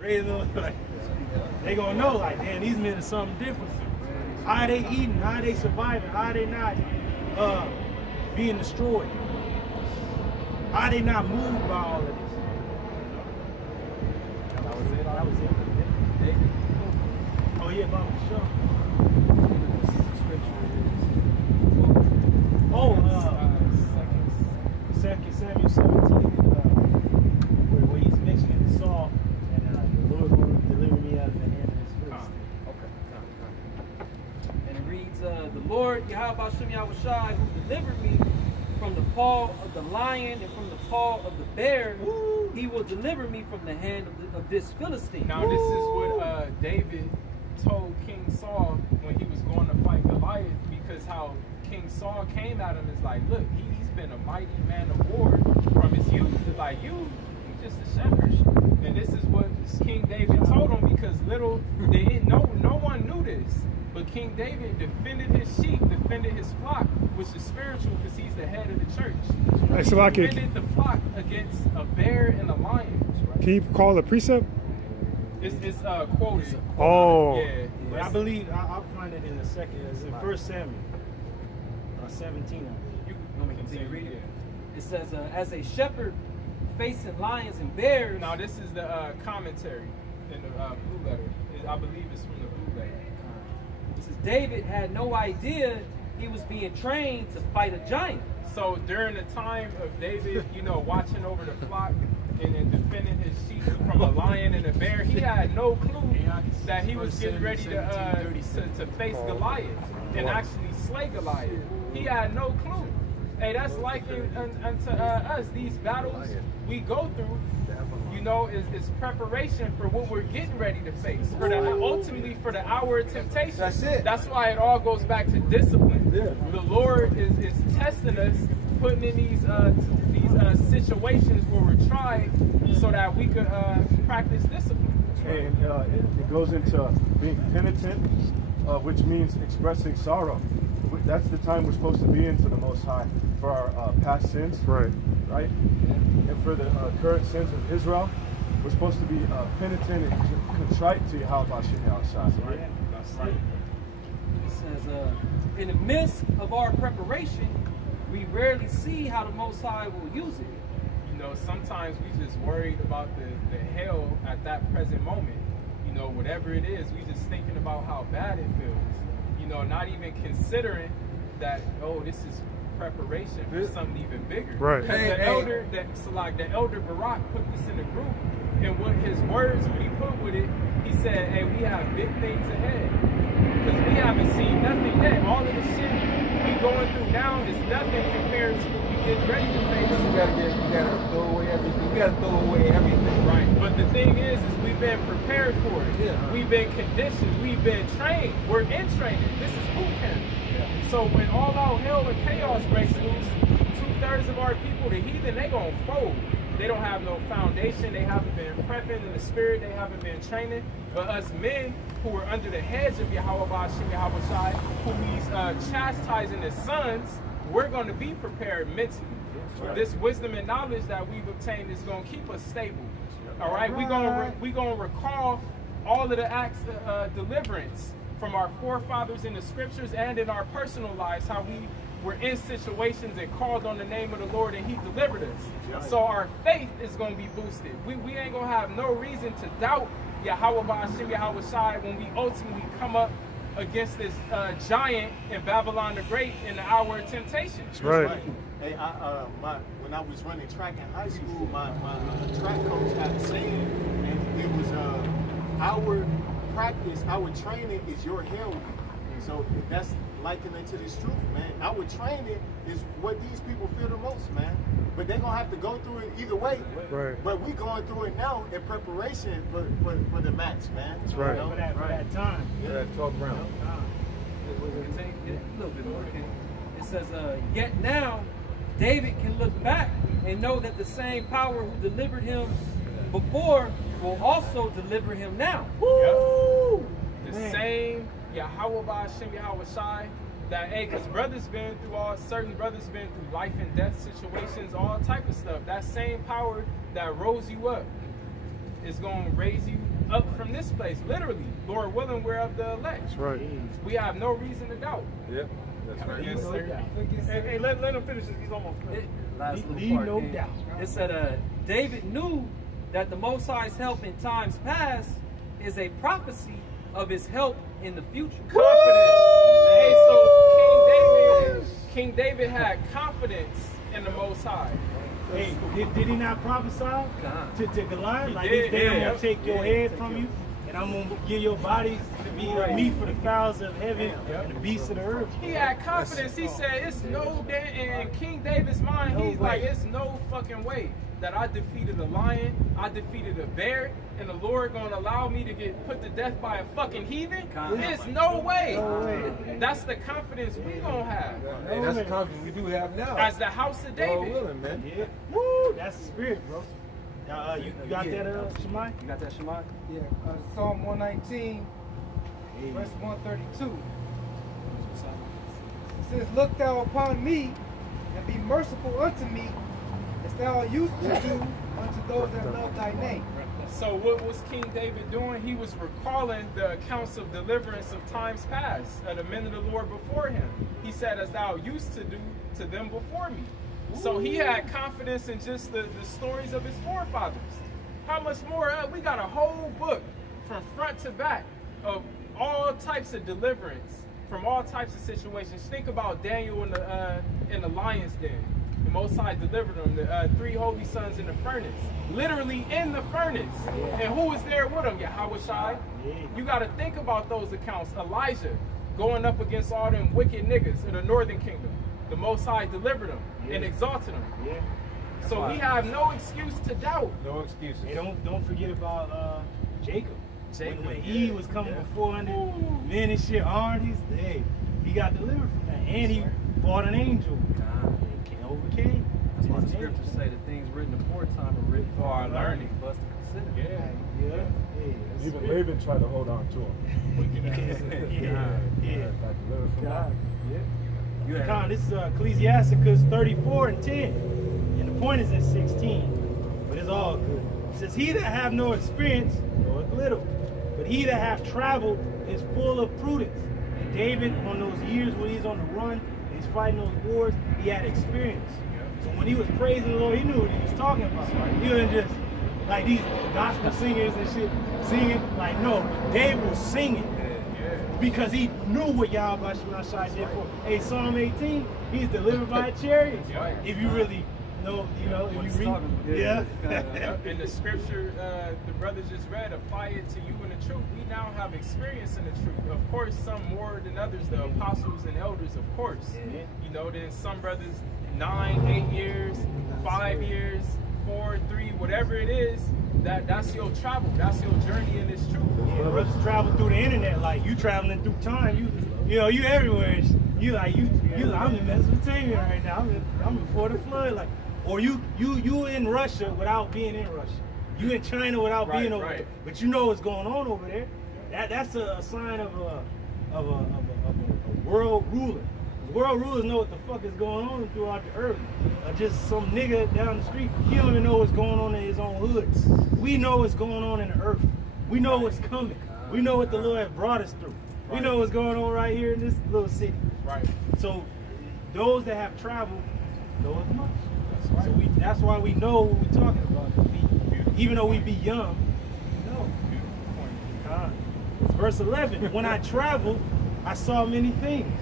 Like, they gonna know, like, man, these men are something different. How are they eating? How are they surviving? How are they not being destroyed? How are they not moved by all of this? That was it. That was it. Oh yeah, Bob, sure. Oh, 2 Samuel 17, where he's mentioning Saul, and the Lord will deliver me out of the hand of this Philistine. Okay. And it reads, the Lord, Yahweh Shem Yahushai, who delivered me from the paw of the lion and from the paw of the bear, he will deliver me from the hand of this Philistine. Now, this is what David told King Saul when he was going to fight Goliath, because how King Saul came at him is like, look, he's been a mighty man of war from his youth. It's like, he's just a shepherd. And this is what King David told him, because no one knew this. But King David defended his sheep, defended his flock, which is spiritual because he's the head of the church. He defended the flock against a bear and a lion. Can you call the precept? It's quoted. Oh. Yeah. But I believe, I'll find it in a second. It's in 1 Samuel 17. You want me to continue reading it? It says, as a shepherd facing lions and bears. Now, this is the commentary in the blue letter. I believe it's from the blue letter. It says, David had no idea he was being trained to fight a giant. So during the time of David, watching over the flock and defending his sheep from a lion and a bear, he had no clue that he was getting ready to face Goliath and actually slay Goliath. He had no clue. Hey, that's like unto us. These battles we go through, is preparation for what we're getting ready to face. Ultimately for the hour of temptation. That's it. That's why it all goes back to discipline. Yeah. The Lord is testing us, putting in these situations where we're tried, so that we could practice discipline. And it goes into being penitent, which means expressing sorrow. That's the time we're supposed to be in for the Most High, for our past sins. Right. And for the current sins of Israel, we're supposed to be penitent and contrite to Yahweh Shai. Right? That's right. It says, in the midst of our preparation, we rarely see how the Most High will use it. Sometimes we just worried about the hell at that present moment. Whatever it is, we just thinking about how bad it feels. Not even considering that, this is preparation for something even bigger. Right. The elder Barak put this in the group, and what his words, what he put with it, he said, hey, we have big things ahead. Because we haven't seen nothing yet. All of the shit we going through now is nothing compared to what we get ready to face. We gotta throw away everything. We gotta throw away everything. Right. But the thing is we've been prepared for it. Yeah. We've been conditioned. We've been trained. We're in training. This is boot camp. Yeah. So when all out hell and chaos breaks loose, 2/3 of our people, the heathen, they gonna fold. They don't have no foundation. They haven't been prepping in the spirit. They haven't been training. But us men who are under the hedge of Yahweh Shem Yahushai, who he's chastising his sons, we're going to be prepared mentally. Right. This wisdom and knowledge that we've obtained is going to keep us stable. All right, we're going to recall all of the acts of deliverance from our forefathers in the scriptures and in our personal lives, how we were in situations and called on the name of the Lord and he delivered us. Yeah. So our faith is going to be boosted. We ain't going to have no reason to doubt Yahweh Hashem Yahushai when we ultimately come up against this giant in Babylon the Great in the hour of temptation. That's right. Hey, when I was running track in high school, my track coach had a saying, and it was our practice, our training is your hell week. So that's likening to this truth, man. Our training is what these people feel the most, man. But they're gonna have to go through it either way. Right. But we going through it now in preparation for the match, man. That's right. For that time. Yeah, that 12th round. A little bit more. It says, yet now David can look back and know that the same power who delivered him before will also deliver him now. Woo! Yep. The same Yahweh Hashem Yahushai, that, because certain brothers been through life and death situations, all type of stuff. That same power that rose you up is going to raise you up from this place. Literally, Lord willing, we're of the elect. That's right. We have no reason to doubt. Yep. That's right. Yes, sir. Hey, let him finish this. He's almost finished. Last little Leave part, no King. doubt. It said, David knew that the Most High's help in times past is a prophecy of his help in the future. Confidence. Hey, so King David had confidence in the Most High. Hey, did he not prophesy to Goliath? Like, did, this day I'm yeah. going to take your head from you, and I'm going to give your bodies to be meat for the fowls of heaven and the beasts of the earth. He had confidence. He said, it's no day in King David's mind. He's like, it's no fucking way that I defeated a lion, I defeated a bear, and the Lord gonna allow me to get put to death by a fucking heathen? There's no way. That's the confidence we gonna have. Hey, that's the confidence we do have now. As the house of David. Lord willing, man. Yeah. Woo! That's the spirit, bro. You got that, Shemai? You got that, Shemai? Yeah, Psalm 119, verse 132. It says, look thou upon me, and be merciful unto me, as thou used to do unto those that love thy name. So what was King David doing? He was recalling the accounts of deliverance of times past, of the men of the Lord before him. He said, as thou used to do to them before me. So he had confidence in just the stories of his forefathers. How much more? We got a whole book from front to back of all types of deliverance from all types of situations. Think about Daniel in the lion's den. The Most High delivered them, the 3 holy sons in the furnace. Literally in the furnace. And who was there with them? Yahushai. You got to think about those accounts. Elijah going up against all them wicked niggas in the northern kingdom. The Most High delivered them and exalted them. So we have no excuse to doubt. No excuses. Hey, don't forget about Jacob. When he was coming with 400 men and shit, armies, hey, he got delivered from that. And he fought an angel. Overcame. That's why the scriptures say the things written aforetime are written for our learning, for us to consider. Yeah. Even Laban tried to hold on to him. Con, this is Ecclesiasticus 34 and 10. And the point is at 16. But it's all good. It says, he that have no experience knoweth little, but he that hath traveled is full of prudence. And David, on those years when he's on the run, he's fighting those wars, he had experience. So when he was praising the Lord, he knew what he was talking about. He wasn't just like these gospel singers and shit singing. Like, no, David was singing because he knew what Yahweh Shai did for. Hey, Psalm 18, he's delivered by a chariot. If you really know, if you read. In the scripture the brothers just read, apply it to you in the truth. We now have experience in the truth. Of course, some more than others, the apostles and elders, of course. Then some brothers 9, 8 years, 5 years, 4, 3, whatever it is, that's your travel. That's your journey in this truth. Yeah, brothers travel through the internet, like you traveling through time. You everywhere. You like I'm in Mesopotamia right now. I'm before the flood, like. Or you in Russia without being in Russia. You in China without being over there. But you know what's going on over there. That's a sign of a world ruler. World rulers know what the fuck is going on throughout the earth. Just some nigga down the street, he don't even know what's going on in his own hoods. We know what's going on in the earth. We know what's coming. We know what the Lord has brought us through. We know what's going on right here in this little city. So those that have traveled know as much. So that's why we know what we're talking about. Even though we be young, we know. Verse 11, when I traveled, I saw many things.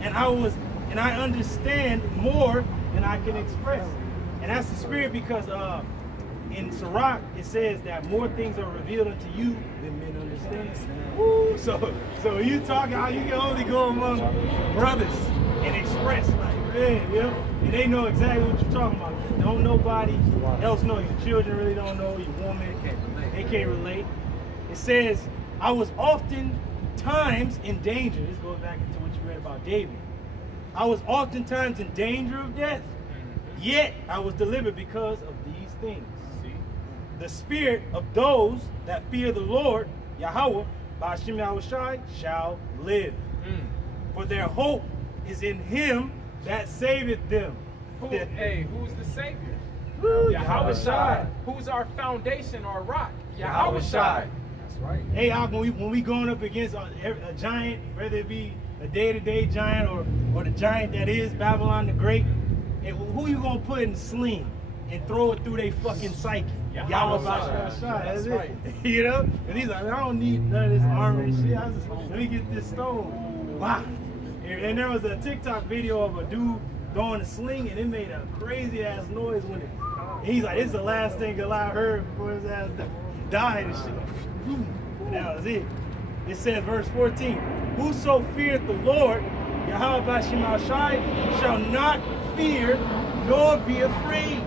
And I understand more than I can express. And that's the spirit, because in Sirach it says that more things are revealed unto you than men understand. Woo! So you talking how you can only go among brothers and express like, man, and they know exactly what you're talking about. Don't nobody else know. Your children really don't know. Your woman, they can't relate. It says, I was often times in danger. This goes back into what you read about David. I was oftentimes in danger of death, yet I was delivered because of these things. The spirit of those that fear the Lord, Yahweh, by Hashem Yahushai, shall live. For their hope is in him that saveth them. Who's the Savior? Yahweh Shai. Who's our foundation, our rock? Yahweh Shai. That's right. Hey, when we going up against a giant, whether it be a day-to-day giant or the giant that is Babylon the Great, who you gonna put in the sling and throw it through their fucking psyche? Yahweh Shai. That's it. You know? And he's like, I don't need none of this armor and shit. Let me get this stone. Wow. And there was a TikTok video of a dude throwing a sling, and it made a crazy ass noise when it. And he's like, "This is the last thing Goliath heard before his ass died and shit." And that was it. It says, verse 14: "Whoso feareth the Lord, Yahweh Bashim Shai, shall not fear nor be afraid,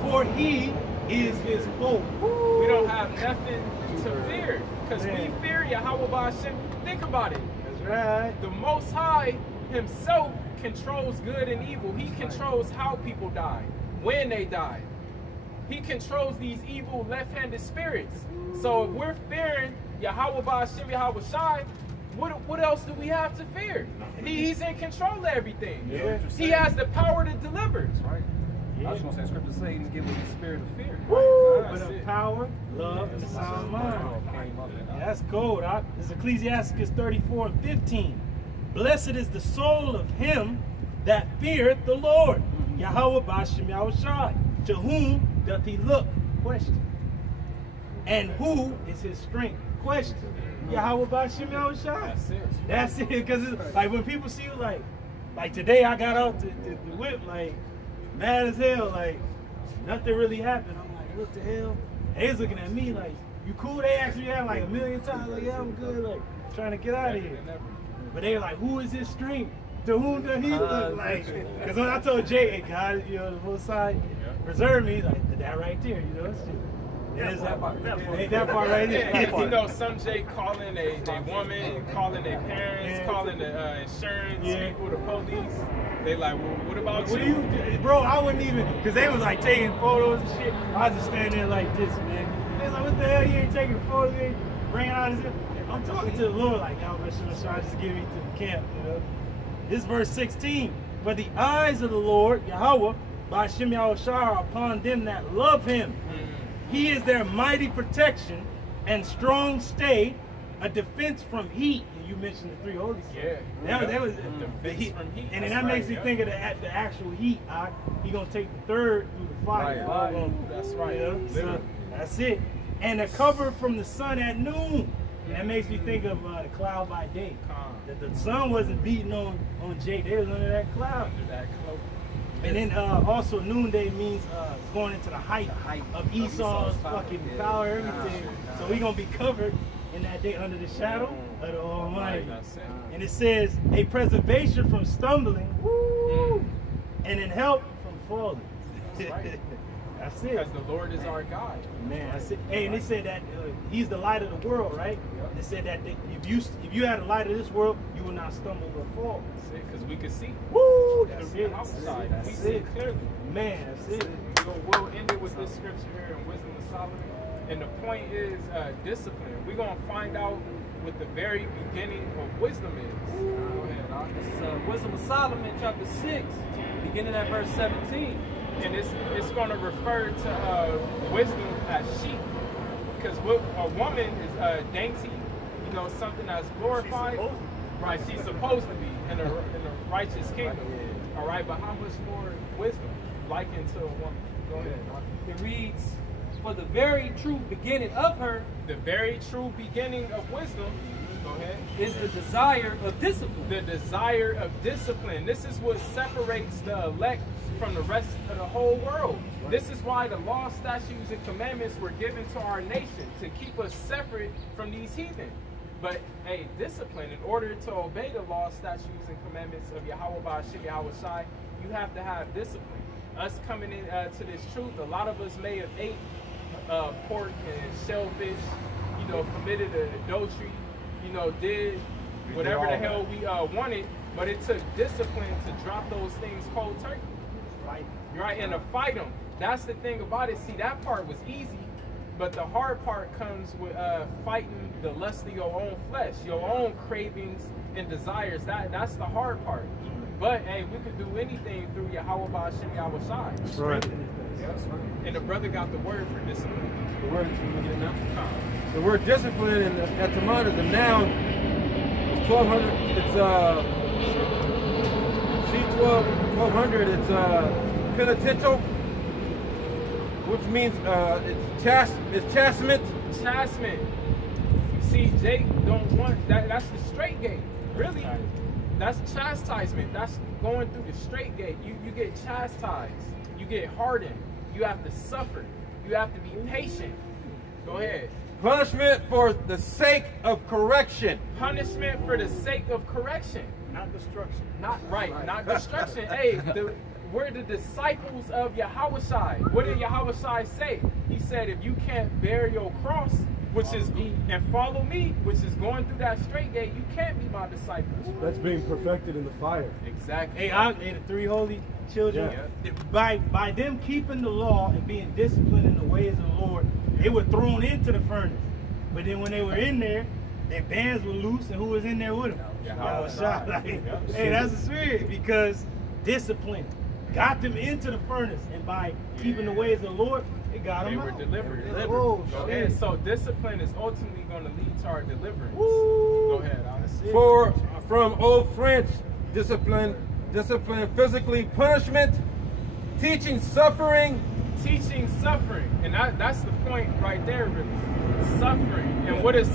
for He is his hope." We don't have nothing to fear because we fear Yahweh Bashim. Think about it. Right. The Most High himself controls good and evil. He controls how people die, when they die. He controls these evil left-handed spirits. So if we're fearing Yahweh Ba'Shem, Yahweh Shai, what else do we have to fear? He's in control of everything. Yeah. He has the power to deliver. That's right. I was going to say, Scripture say he didn't give us the spirit of fear. Woo! That's But of it. power, love, and a sound mind. Yeah, that's cold. This is Ecclesiasticus 34:15. "Blessed is the soul of him that feareth the Lord, Yahweh Ba'Shem Yahweh Shai. To whom doth he look? Question. And who is his strength? Question. Yahweh Ba'Shem Yahweh Shai. That's it. Because it's like when people see you like today, I got out the whip like mad as hell, like nothing really happened. I'm like, what the hell? They was looking at me like, you cool? They asked me that like a million times, like, yeah, I'm good, like trying to get out of here. But they were like, who is his strength? To whom does he look like? Because when I told Jay, hey, God, you know, the Most High reserve me, he's like, that right there, you know. It's that part right there. You know, some Jay calling a woman, calling their parents, calling the insurance people, the police. They like, well, what about What you? do you, bro? I wouldn't even, because they was like taking photos and shit. I was just standing there like this, man. They was like, what the hell? You ain't taking photos? You ain't bringing out his. I'm talking to the Lord, like, y'all try just give me to the camp, you know. This verse 16. "For the eyes of the Lord, Yahweh, Ba'Shem Yahweh Shai, are upon them that love him. He is their mighty protection and strong stay, a defense from heat." And you mentioned the three holy spirits. Yeah. That was the heat. from heat. And then That's that makes right, me think of the actual heat. He gonna take the third through the fire. That's right. You know? So that's it. "And a cover from the sun at noon." And that makes me think of the cloud by day. That the sun wasn't beating on Jake. They was under that cloud. And then also noonday means it's going into the height of Esau's fucking power, everything. So we gonna be covered in that day under the shadow of the Almighty. And it says a preservation from stumbling, and in help from falling. That's right. That's it. Because the Lord is our God. Man, that's it. Hey, and they said that he's the light of the world, right? They said that if you had the light of this world, you will not stumble or fall. That's it, because we can see. Woo! That's it. outside. That's We see it. it clearly. Man, that's it. So we'll end it with this scripture here in Wisdom of Solomon. And the point is discipline. We're going to find out what the very beginning of wisdom is. Go ahead, Doc. This is Wisdom of Solomon, chapter 6, beginning at verse 17. And it's going to refer to wisdom as sheep. Because a woman is dainty, you know, something that's glorified. Right, she's supposed to be in a righteous kingdom. All right, but how much more wisdom likened to a woman? Go ahead, Doc. It reads, "For the very true beginning of her The very true beginning of wisdom, go ahead, is the desire of discipline." the desire of discipline. This is what separates the elect from the rest of the whole world. This is why the law, statutes, and commandments were given to our nation, to keep us separate from these heathen. But hey, discipline, in order to obey the law, statutes, and commandments of Yahweh Ba'Shem Yahweh Shai, you have to have discipline. Us coming in to this truth, a lot of us may have ate pork and shellfish, you know, committed adultery, you know, did whatever the hell we wanted, but it took discipline to drop those things cold turkey. Right, and to fight them. That's the thing about it. See, that part was easy, but the hard part comes with fighting the lust of your own flesh, your own cravings and desires. That's the hard part. But hey, we could do anything through Yahweh Ba'Shem Yahweh Shai. Right. And the brother got the word for discipline. The word, the word discipline in the etymology is a noun. It's 1200. It's C1200. It's penitential, which means it's chastisement. Chastisement. See, Jake don't want that. That's the straight gate. Really, that's chastisement. That's going through the straight gate. You get chastised. You get hardened. You have to suffer. You have to be patient. Go ahead. Punishment for the sake of correction. Punishment for the sake of correction. Not destruction. Not right. Not destruction. Hey, we're the disciples of Yahushua. What did Yahushua say? He said, if you can't bear your cross, which is and follow me, which is going through that straight gate, you can't be my disciples. That's being perfected in the fire. Exactly. Hey, the three holy children, by them keeping the law and being disciplined in the ways of the Lord, they were thrown into the furnace. But then when they were in there, their bands were loose, and who was in there with them? Hey, that's the spirit, because discipline got them into the furnace, and by keeping the ways of the Lord, it got them out. They were delivered. Oh, and so discipline is ultimately going to lead to our deliverance. Go ahead. From old French, discipline, physically, punishment, teaching suffering, and that's the point right there, really. Suffering. And what is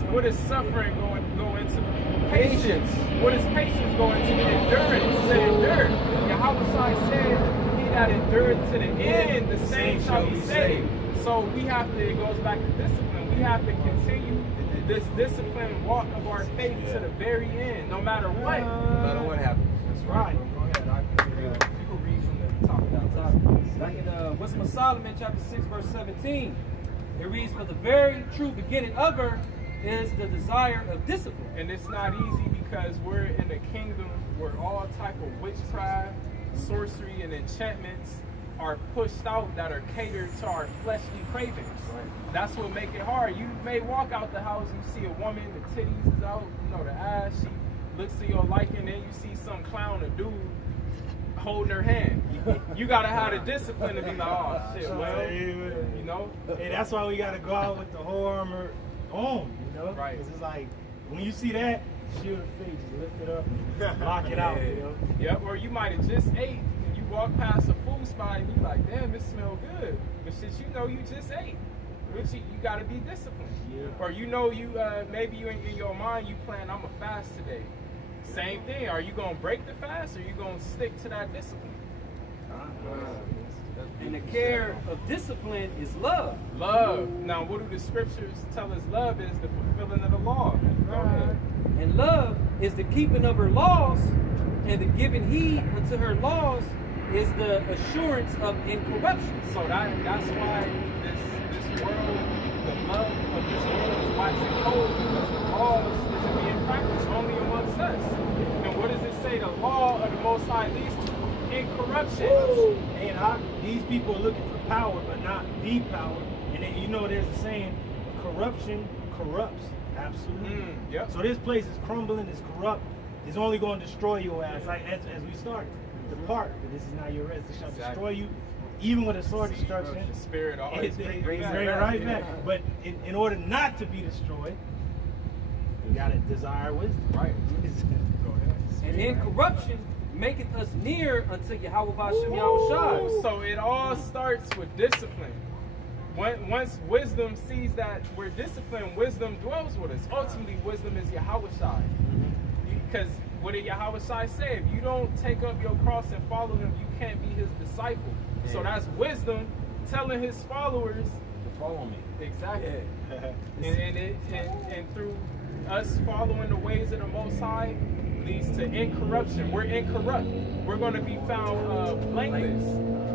suffering go into? Patience. What is patience go into? Endurance. To endure. Yahweh said, he that endured to the end, the same shall be saved. So we have to, it goes back to discipline. We have to continue this disciplined walk of our faith to the very end, no matter what. No matter what happens. That's right. Go ahead. You can read from the top down. Back in Wisdom of Solomon, chapter 6, verse 17. It reads, for the very true beginning of her is the desire of discipline. And it's not easy because we're in a kingdom where all type of witchcraft, sorcery, and enchantments are pushed out that are catered to our fleshly cravings. Right. That's what make it hard. You may walk out the house, you see a woman, the titties is out, you know, the ass, she looks to your liking, then you see some clown or dude holding her hand. You gotta have the discipline to be like, oh shit, well, you know. Hey, that's why we gotta go out with the whole armor on, you know? Right. Because it's like, when you see that, shield the face, lift it up, lock it out, you know? Yep, or you might have just ate, and you walk past a food spot, and you like, damn, it smells good. But shit, you know you just ate. Which you gotta be disciplined. Yeah. Or you know maybe you in your mind, you plan, I'm gonna fast today. Same thing. Are you going to break the fast, or are you going to stick to that discipline? And the care of discipline is love. Love. Now, what do the scriptures tell us love is? The fulfilling of the law. Go ahead. And love is the keeping of her laws, and the giving heed unto her laws is the assurance of incorruption. So that's why this world, the love of this world is waxing cold, because the laws isn't being practiced only amongst us. And what does it say? The law of the Most High leads to incorruption. And these people are looking for power, but not the power. And then, you know, there's a saying, corruption corrupts. Absolutely. Yep. So this place is crumbling, it's corrupt. It's only going to destroy your ass, like as we started. Depart, for this is not your rest. It shall destroy you, even with a sword destruction. The spirit always brings it right back. But in order not to be destroyed, you gotta desire wisdom. Right. Go ahead. And incorruption maketh us near unto Yahweh Bashem Yahushua. So it all starts with discipline. Once wisdom sees that we're disciplined, wisdom dwells with us. Ultimately, wisdom is Yahushua. Because what did Yahushua say? If you don't take up your cross and follow him, you can't be his disciple. Yeah. So that's wisdom telling his followers to follow me. Exactly. Yeah. and through us following the ways of the Most High leads to incorruption. We're incorrupt. We're going to be found blameless,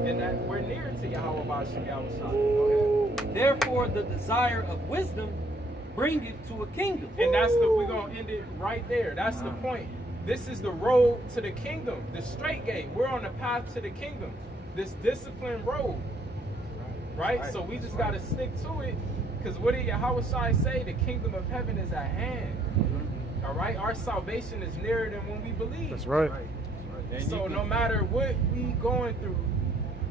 and that we're near to Yahweh Bashem Yahushua. Go ahead. Therefore, the desire of wisdom bringeth to a kingdom. And we're going to end it right there. That's the point. This is the road to the kingdom, the straight gate. We're on the path to the kingdom, this disciplined road. Right? So we just got to stick to it, because what did Yahushua say? The kingdom of heaven is at hand. All right? Our salvation is nearer than when we believe. That's right. So no matter what we going through,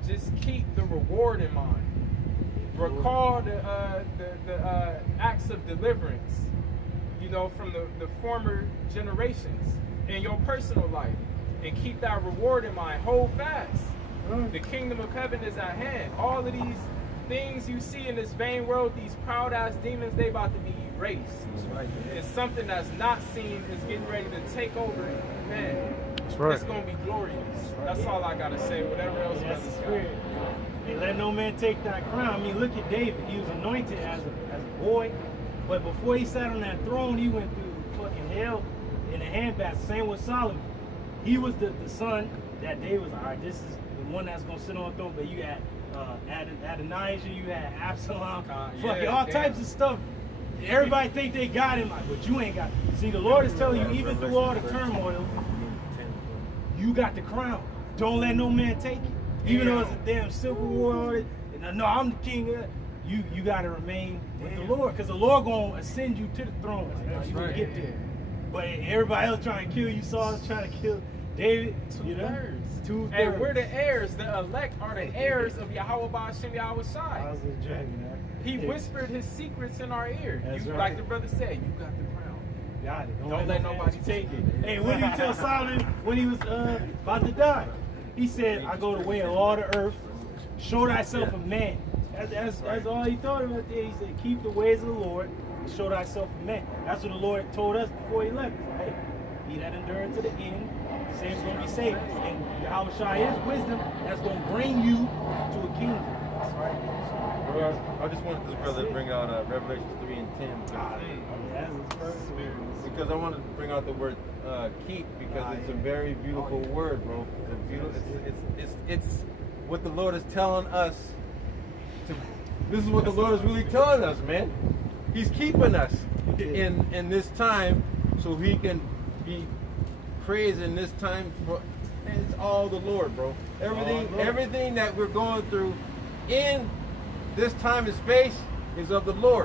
just keep the reward in mind. Recall the acts of deliverance, you know, from the former generations in your personal life, and keep that reward in mind. Hold fast. The kingdom of heaven is at hand. All of these things you see in this vain world, these proud ass demons, they about to be erased. And something that's not seen is getting ready to take over. Man, it's gonna be glorious. That's all I gotta say. Whatever else That's the brothers spirit. They let no man take that crown. I mean, look at David. He was anointed as a boy, but before he sat on that throne, he went through fucking hell in a handbasket. Same with Solomon. He was the son that David was, all right, this is the one that's gonna sit on the throne. But you had Adonijah, you had Absalom, fucking all types of stuff. Everybody think they got him, but you ain't got it. See, the Lord is telling you, even through all the turmoil, you got the crown. Don't let no man take it. Even though it's a damn civil war, and no, I'm the king. You got to remain with the Lord, because the Lord gonna ascend you to the throne. Like, you gonna get there. But everybody else trying to kill you, Saul trying to kill David. Two-thirds. And we're the heirs. The elect are the heirs of Yahweh Ba'ashem Yahweh Shai. He whispered his secrets in our ear. Like the brother said, you got the crown. Got it. Don't let nobody take it. Hey, what did he tell Solomon when he was about to die? He said, I go the way of all the earth. Show thyself a man. That's all he thought about there. He said, keep the ways of the Lord and show thyself a man. That's what the Lord told us before he left. Hey, he that endureth to the end, same's going to be saved. And Yahweh Shai is wisdom that's going to bring you to a kingdom. That's right. I just wanted this brother to bring out Revelation 3 and 10. Because I wanted to bring out the word keep, because it's a very beautiful word, bro. It's what the Lord is telling us. This is what the Lord is really telling us, man. He's keeping us in this time so he can be praised in this time. And it's all the Lord, bro. Everything that we're going through in this time and space is of the Lord.